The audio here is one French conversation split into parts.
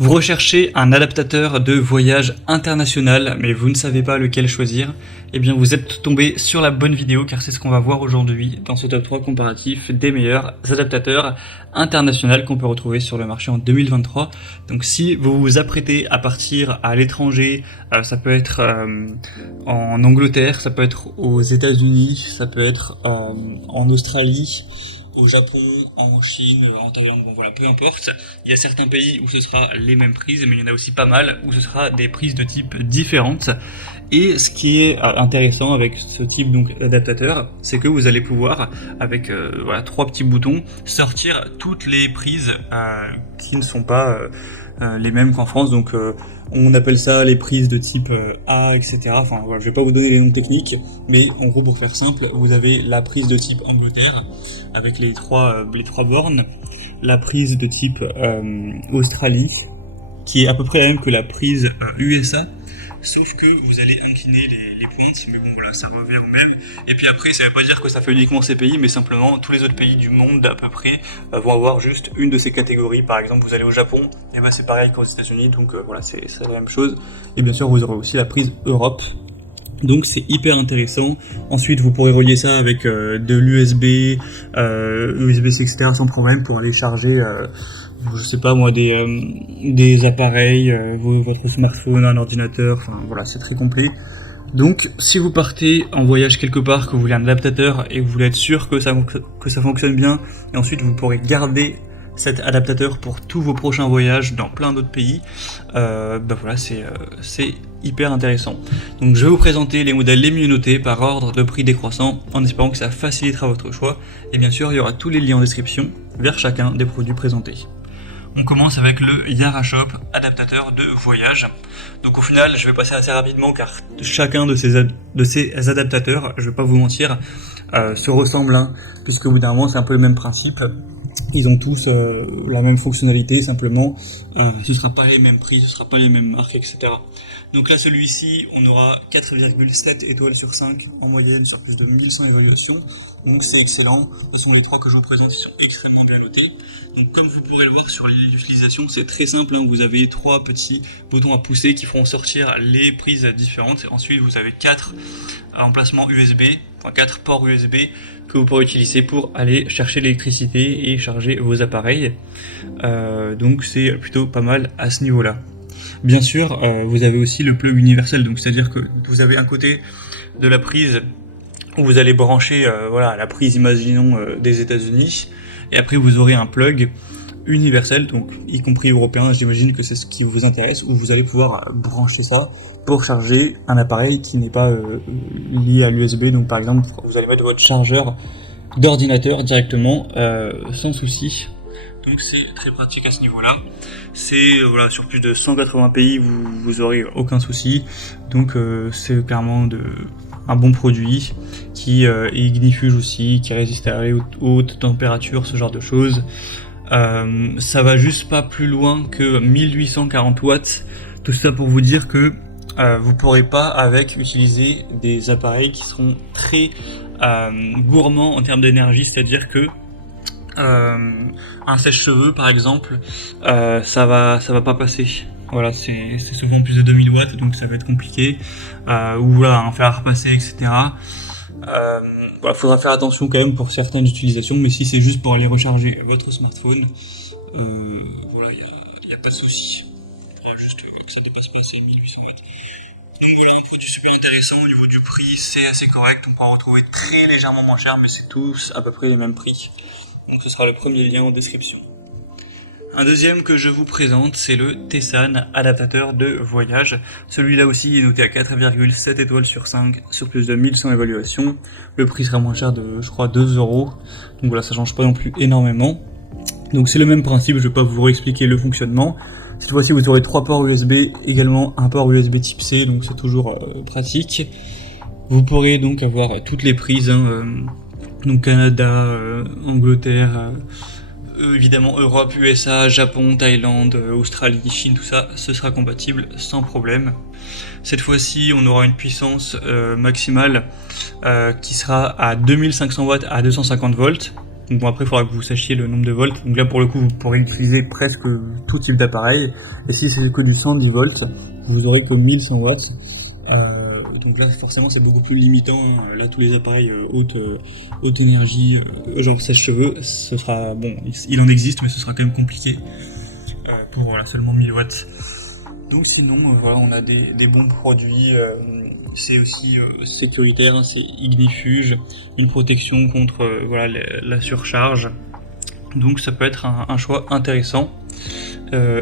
Vous recherchez un adaptateur de voyage international, mais vous ne savez pas lequel choisir. Eh bien, vous êtes tombé sur la bonne vidéo, car c'est ce qu'on va voir aujourd'hui dans ce top 3 comparatif des meilleurs adaptateurs internationaux qu'on peut retrouver sur le marché en 2023. Donc, si vous vous apprêtez à partir à l'étranger, ça peut être en Angleterre, ça peut être aux États-Unis, ça peut être en Australie, au Japon, en Chine, en Thaïlande, bon voilà, peu importe. Il y a certains pays où ce sera les mêmes prises, mais il y en a aussi pas mal où ce sera des prises de type différentes. Et ce qui est intéressant avec ce type donc d'adaptateur, c'est que vous allez pouvoir, avec voilà, 3 petits boutons, sortir toutes les prises qui ne sont pas les mêmes qu'en France. Donc on appelle ça les prises de type A, etc. Enfin voilà, je vais pas vous donner les noms techniques, mais en gros pour faire simple, vous avez la prise de type Angleterre avec les trois bornes, la prise de type Australie, qui est à peu près la même que la prise USA, sauf que vous allez incliner les pointes, mais bon voilà, ça revient au même. Et puis après, ça veut pas dire que ça fait uniquement ces pays, mais simplement tous les autres pays du monde à peu près vont avoir juste une de ces catégories. Par exemple, vous allez au Japon, et ben c'est pareil qu'aux États-Unis, donc voilà, c'est la même chose. Et bien sûr, vous aurez aussi la prise Europe. Donc c'est hyper intéressant. Ensuite vous pourrez relier ça avec de l'USB, USB-C, etc. sans problème pour aller charger, je sais pas moi, des appareils, votre smartphone, un ordinateur, enfin voilà, c'est très complet. Donc si vous partez en voyage quelque part, que vous voulez un adaptateur et que vous voulez être sûr que ça fonctionne bien, et ensuite vous pourrez garder cet adaptateur pour tous vos prochains voyages dans plein d'autres pays, bah voilà, c'est hyper intéressant. Donc je vais vous présenter les modèles les mieux notés par ordre de prix décroissant, en espérant que ça facilitera votre choix, et bien sûr il y aura tous les liens en description vers chacun des produits présentés. On commence avec le Yarashop adaptateur de voyage. Donc au final, je vais passer assez rapidement car chacun de ces adaptateurs, je vais pas vous mentir, se ressemble, hein, puisque au bout d'un moment c'est un peu le même principe. Ils ont tous la même fonctionnalité, simplement ce sera pas les mêmes prix, ce sera pas les mêmes marques, etc. Donc là, celui-ci, on aura 4,7 étoiles sur 5 en moyenne sur plus de 1100 évaluations. Donc c'est excellent. Ce sont les trois que je vous présente, qui sont extrêmement bien notés. Donc comme vous pourrez le voir sur l'utilisation, c'est très simple, hein. Vous avez 3 petits boutons à pousser qui feront sortir les prises différentes. Et ensuite, vous avez 4 emplacements USB, enfin 4 ports USB que vous pourrez utiliser pour aller chercher l'électricité et charger vos appareils. Donc c'est plutôt pas mal à ce niveau-là. Bien sûr, vous avez aussi le plug universel, donc c'est-à-dire que vous avez un côté de la prise où vous allez brancher voilà, la prise, imaginons, des États-Unis, et après vous aurez un plug universel, donc y compris européen, j'imagine que c'est ce qui vous intéresse, où vous allez pouvoir brancher ça pour charger un appareil qui n'est pas lié à l'USB. Donc par exemple, vous allez mettre votre chargeur d'ordinateur directement sans souci. Donc c'est très pratique à ce niveau-là. C'est voilà, sur plus de 180 pays, vous aurez aucun souci. Donc c'est clairement un bon produit qui est ignifuge aussi, qui résiste à les hautes températures, ce genre de choses. Ça va juste pas plus loin que 1840 watts. Tout ça pour vous dire que vous pourrez pas utiliser des appareils qui seront très gourmands en termes d'énergie, c'est-à-dire que un sèche-cheveux par exemple, ça va pas passer. Voilà, c'est souvent plus de 2000 watts, donc ça va être compliqué. Ou voilà, un fer à repasser, etc. Voilà, faudra faire attention quand même pour certaines utilisations, mais si c'est juste pour aller recharger votre smartphone, voilà, y a pas de souci. Il faudra juste que ça dépasse pas ces 1800 watts. Donc voilà, un produit super intéressant. Au niveau du prix, c'est assez correct. On peut en retrouver très légèrement moins cher, mais c'est tous à peu près les mêmes prix. Donc ce sera le premier lien en description. Un deuxième que je vous présente, c'est le Tessan adaptateur de voyage. Celui-là aussi est noté à 4,7 étoiles sur 5 sur plus de 1100 évaluations. Le prix sera moins cher de, je crois, 2 euros. Donc voilà, ça change pas non plus énormément. Donc c'est le même principe, je vais pas vous réexpliquer le fonctionnement. Cette fois-ci, vous aurez 3 ports USB, également un port USB type C, donc c'est toujours pratique. Vous pourrez donc avoir toutes les prises, hein, donc Canada, Angleterre, évidemment Europe, USA, Japon, Thaïlande, Australie, Chine, tout ça, ce sera compatible sans problème. Cette fois-ci, on aura une puissance maximale qui sera à 2500 watts à 250 volts. Donc bon, après, il faudra que vous sachiez le nombre de volts. Donc là, pour le coup, vous pourrez utiliser presque tout type d'appareil. Et si c'est que du 110 volts, vous aurez que 1100 watts. Donc là, forcément, c'est beaucoup plus limitant. Là, tous les appareils haute énergie, genre sèche-cheveux, ce sera bon. Il en existe, mais ce sera quand même compliqué pour voilà, seulement 1000 watts. Donc sinon, voilà, on a des bons produits. C'est aussi sécuritaire, hein, c'est ignifuge, une protection contre voilà, la surcharge. Donc ça peut être un choix intéressant.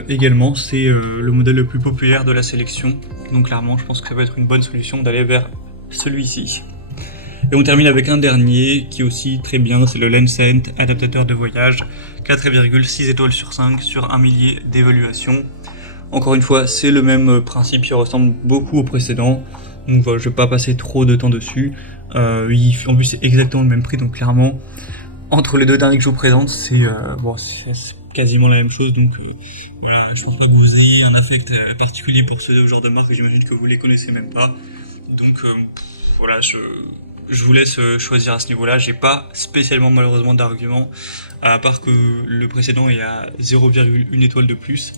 Également, c'est le modèle le plus populaire de la sélection. Donc clairement, je pense que ça peut être une bonne solution d'aller vers celui-ci. Et on termine avec un dernier qui est aussi très bien, c'est le Lencent adaptateur de voyage, 4,6 étoiles sur 5 sur un millier d'évaluation. Encore une fois, c'est le même principe qui ressemble beaucoup au précédent. Donc voilà, je vais pas passer trop de temps dessus. En plus, c'est exactement le même prix, donc clairement, entre les deux derniers que je vous présente, c'est quasiment la même chose. Donc voilà, je pense pas que vous ayez un affect particulier pour ce genre de marque. J'imagine que vous les connaissez même pas. Donc voilà, je vous laisse choisir à ce niveau-là. J'ai pas spécialement malheureusement d'argument, à part que le précédent est à 0,1 étoile de plus,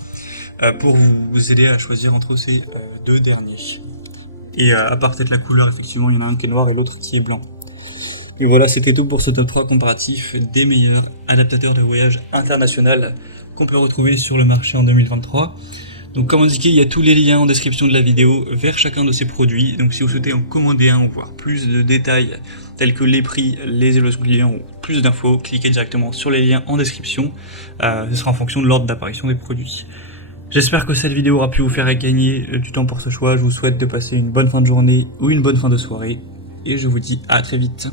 pour vous aider à choisir entre ces deux derniers. Et à part peut-être la couleur, effectivement, il y en a un qui est noir et l'autre qui est blanc. Et voilà, c'était tout pour ce top 3 comparatif des meilleurs adaptateurs de voyage international qu'on peut retrouver sur le marché en 2023. Donc comme indiqué, il y a tous les liens en description de la vidéo vers chacun de ces produits. Donc si vous souhaitez en commander un ou voir plus de détails tels que les prix, les évaluations clients ou plus d'infos, cliquez directement sur les liens en description. Ce sera en fonction de l'ordre d'apparition des produits. J'espère que cette vidéo aura pu vous faire gagner du temps pour ce choix. Je vous souhaite de passer une bonne fin de journée ou une bonne fin de soirée. Et je vous dis à très vite.